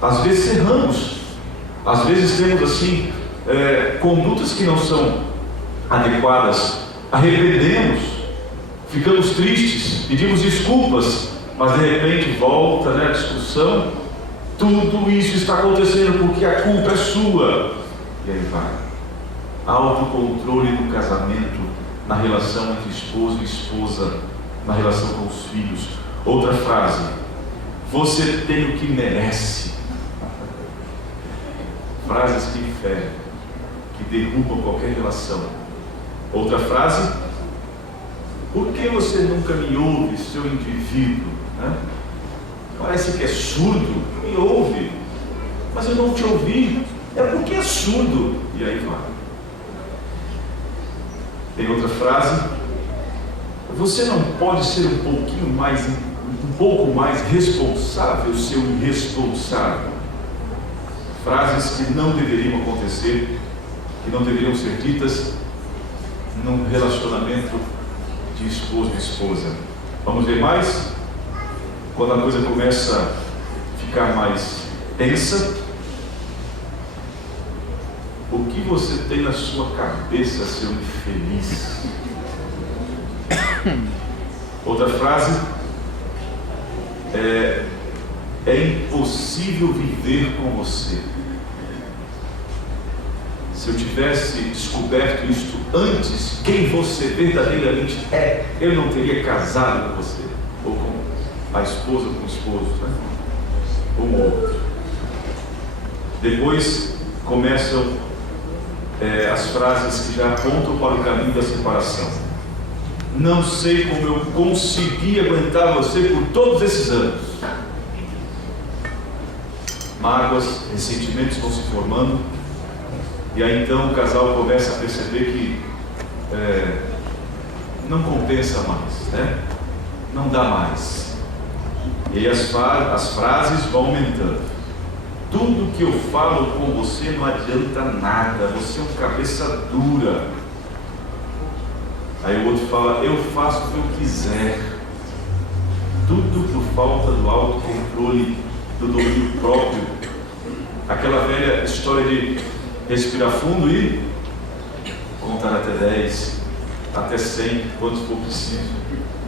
Às vezes erramos, às vezes temos assim condutas que não são adequadas, arrependemos, ficamos tristes, pedimos desculpas, mas de repente volta a discussão. Tudo isso está acontecendo porque a culpa é sua. E aí vai. Autocontrole no casamento, na relação entre esposo e esposa, na relação com os filhos. Outra frase: você tem o que merece. Frases que ferem, que derrubam qualquer relação. Outra frase: por que você nunca me ouve, seu indivíduo? Parece que é surdo, me ouve, mas eu não te ouvi, é porque é surdo. E aí vai. Tem outra frase: você não pode ser um pouco mais responsável, seu irresponsável. Frases que não deveriam acontecer, que não deveriam ser ditas num relacionamento de esposo e esposa. Vamos ver mais? Quando a coisa começa a ficar mais tensa, o que você tem na sua cabeça, seu infeliz? Outra frase: é impossível viver com você. Se eu tivesse descoberto isto antes, quem você verdadeiramente é, eu não teria casado com você, ou com a esposa com o esposo, um ou outro. Depois começam as frases que já apontam para o caminho da separação. Não sei como eu consegui aguentar você por todos esses anos. Mágoas, ressentimentos vão se formando, e aí então o casal começa a perceber que não compensa mais, não dá mais. E aí as frases vão aumentando. Tudo que eu falo com você não adianta nada, você é um cabeça dura. Aí o outro fala: eu faço o que eu quiser. Tudo por falta do autocontrole, do domínio próprio. Aquela velha história de respirar fundo e contar até 10, até 100, quanto for preciso.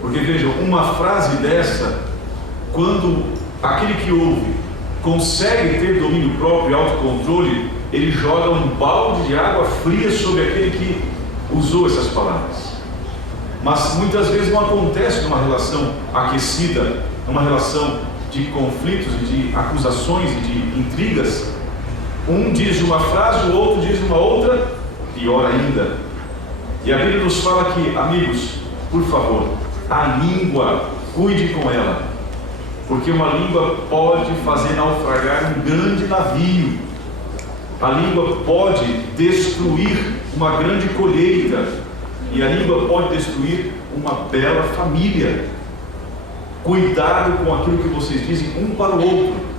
Porque vejam, uma frase dessa, quando aquele que ouve consegue ter domínio próprio e autocontrole, ele joga um balde de água fria sobre aquele que usou essas palavras. Mas muitas vezes não acontece numa relação aquecida, numa relação de conflitos e de acusações e de intrigas. Um diz uma frase, o outro diz uma outra, pior ainda. E a Bíblia nos fala que, amigos, por favor, a língua, cuide com ela, porque uma língua pode fazer naufragar um grande navio. A língua pode destruir uma grande colheita, e a língua pode destruir uma bela família. Cuidado com aquilo que vocês dizem um para o outro.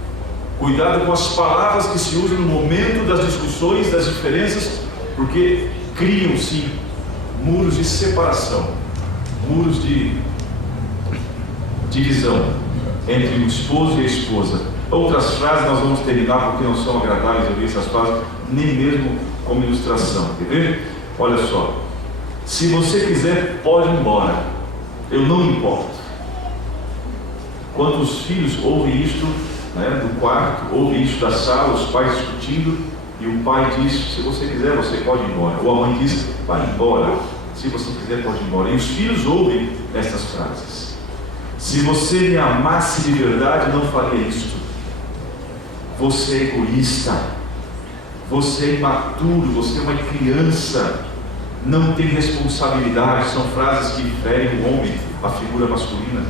Cuidado com as palavras que se usam no momento das discussões, das diferenças, porque criam-se muros de separação, muros de divisão entre o esposo e a esposa. Outras frases nós vamos terminar porque não são agradáveis ouvir essas frases, nem mesmo como ilustração. Quer ver? Olha só: se você quiser, pode ir embora, eu não me importo. Quando os filhos ouvem isto do quarto, ouvem isto da sala, os pais discutindo, e o pai diz: se você quiser, você pode ir embora. Ou a mãe diz: vai embora, se você quiser, pode ir embora. E os filhos ouvem estas frases: se você me amasse de verdade, não faria isto. Você é egoísta, você é imaturo, você é uma criança, não tem responsabilidade. São frases que ferem o homem, a figura masculina.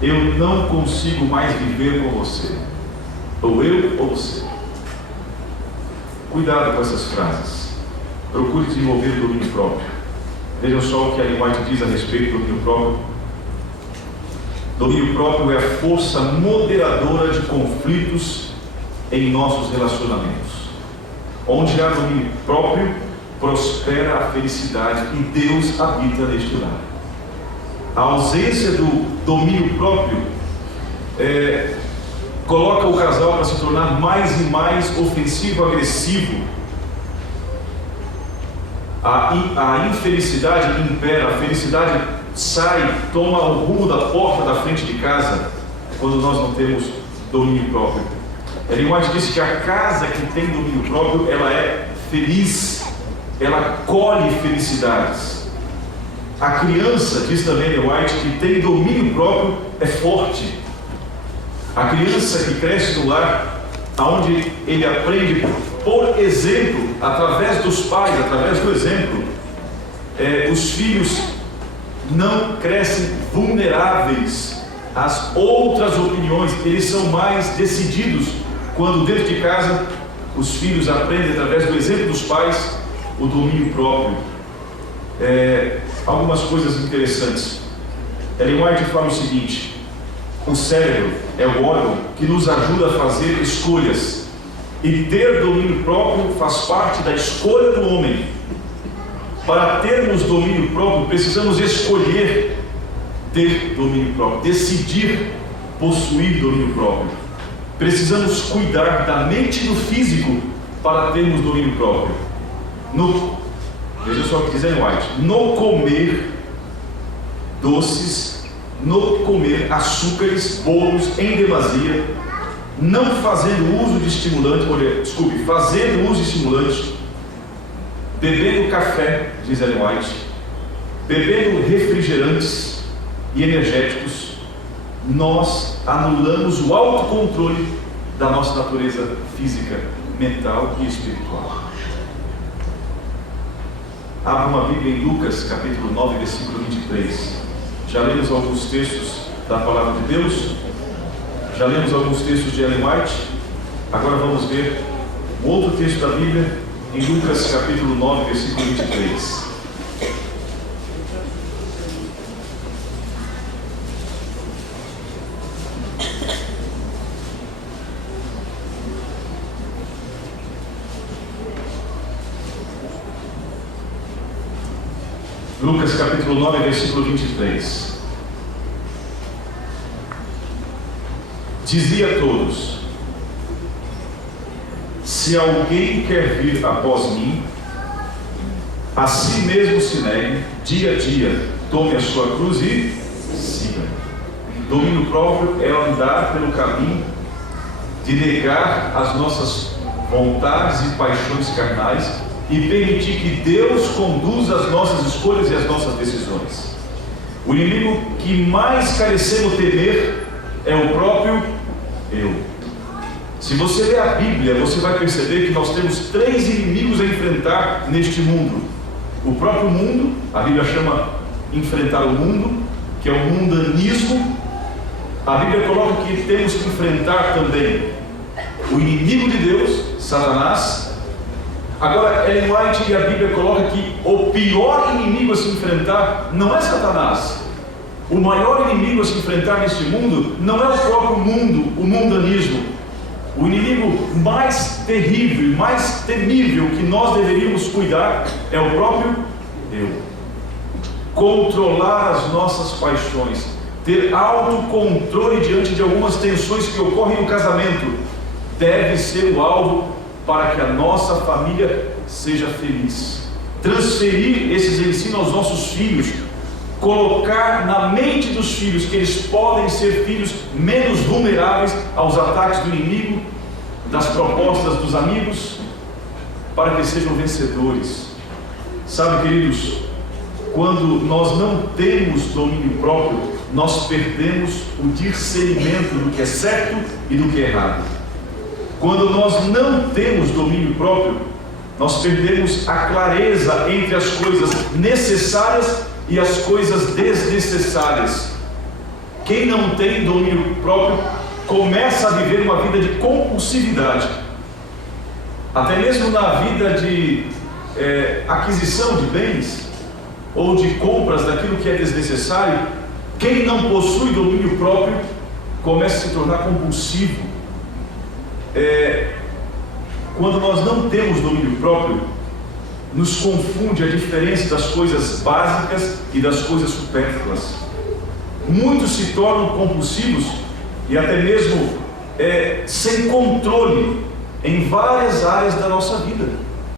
Eu não consigo mais viver com você, ou eu ou você. Cuidado com essas frases. Procure desenvolver o domínio próprio. Vejam só o que a Ellen White diz a respeito do domínio próprio. Domínio próprio é a força moderadora de conflitos em nossos relacionamentos. Onde há domínio próprio, prospera a felicidade, e Deus habita neste lar. A ausência do domínio próprio coloca o casal para se tornar mais e mais ofensivo, agressivo. A infelicidade impera, a felicidade sai, toma o rumo da porta da frente de casa, quando nós não temos domínio próprio. Ellen White disse que a casa que tem domínio próprio, ela é feliz, ela colhe felicidades. A criança, diz também Ellen White, que tem domínio próprio é forte. A criança que cresce no lar, onde ele aprende por exemplo, através dos pais, através do exemplo, os filhos não crescem vulneráveis às outras opiniões, eles são mais decididos. Quando dentro de casa os filhos aprendem através do exemplo dos pais o domínio próprio. Algumas coisas interessantes. Ellen White fala o seguinte: o cérebro é o órgão que nos ajuda a fazer escolhas, e ter domínio próprio faz parte da escolha do homem. Para termos domínio próprio, precisamos escolher ter domínio próprio, decidir possuir domínio próprio. Precisamos cuidar da mente e do físico para termos domínio próprio. Veja só o que diz Ellen White: no comer doces, no comer açúcares, bolos em demasia, não fazendo uso de estimulantes, fazendo uso de estimulantes, bebendo café, diz Ellen White, bebendo refrigerantes e energéticos, nós anulamos o autocontrole da nossa natureza física, mental e espiritual. Abra uma Bíblia em Lucas, capítulo 9, versículo 23. Já lemos alguns textos da Palavra de Deus, já lemos alguns textos de Ellen White. Agora vamos ver um outro texto da Bíblia, em Lucas, capítulo 9, versículo 23. Lucas capítulo 9, versículo 23. Dizia a todos: se alguém quer vir após mim, a si mesmo se negue, dia a dia, tome a sua cruz e siga. Domínio próprio é andar pelo caminho de negar as nossas vontades e paixões carnais e permitir que Deus conduza as nossas escolhas e as nossas decisões. O inimigo que mais carecemos temer é o próprio eu. Se você ler a Bíblia, você vai perceber que nós temos 3 inimigos a enfrentar neste mundo. O próprio mundo, a Bíblia chama enfrentar o mundo, que é o mundanismo. A Bíblia coloca que temos que enfrentar também o inimigo de Deus, Satanás. Agora, Ellen White e a Bíblia colocam que o pior inimigo a se enfrentar não é Satanás. O maior inimigo a se enfrentar neste mundo não é o próprio mundo, o mundanismo. O inimigo mais terrível e mais temível que nós deveríamos cuidar é o próprio eu. Controlar as nossas paixões, ter autocontrole diante de algumas tensões que ocorrem no casamento, deve ser o alvo para que a nossa família seja feliz. Transferir esses ensinos aos nossos filhos, colocar na mente dos filhos que eles podem ser filhos menos vulneráveis aos ataques do inimigo, das propostas dos amigos, para que sejam vencedores. Sabe, queridos, quando nós não temos domínio próprio, nós perdemos o discernimento do que é certo e do que é errado. Quando nós não temos domínio próprio, nós perdemos a clareza entre as coisas necessárias e as coisas desnecessárias. Quem não tem domínio próprio começa a viver uma vida de compulsividade, até mesmo na vida de aquisição de bens ou de compras daquilo que é desnecessário. Quem não possui domínio próprio começa a se tornar compulsivo. Quando nós não temos domínio próprio, nos confunde a diferença das coisas básicas e das coisas supérfluas. Muitos se tornam compulsivos e até mesmo sem controle em várias áreas da nossa vida.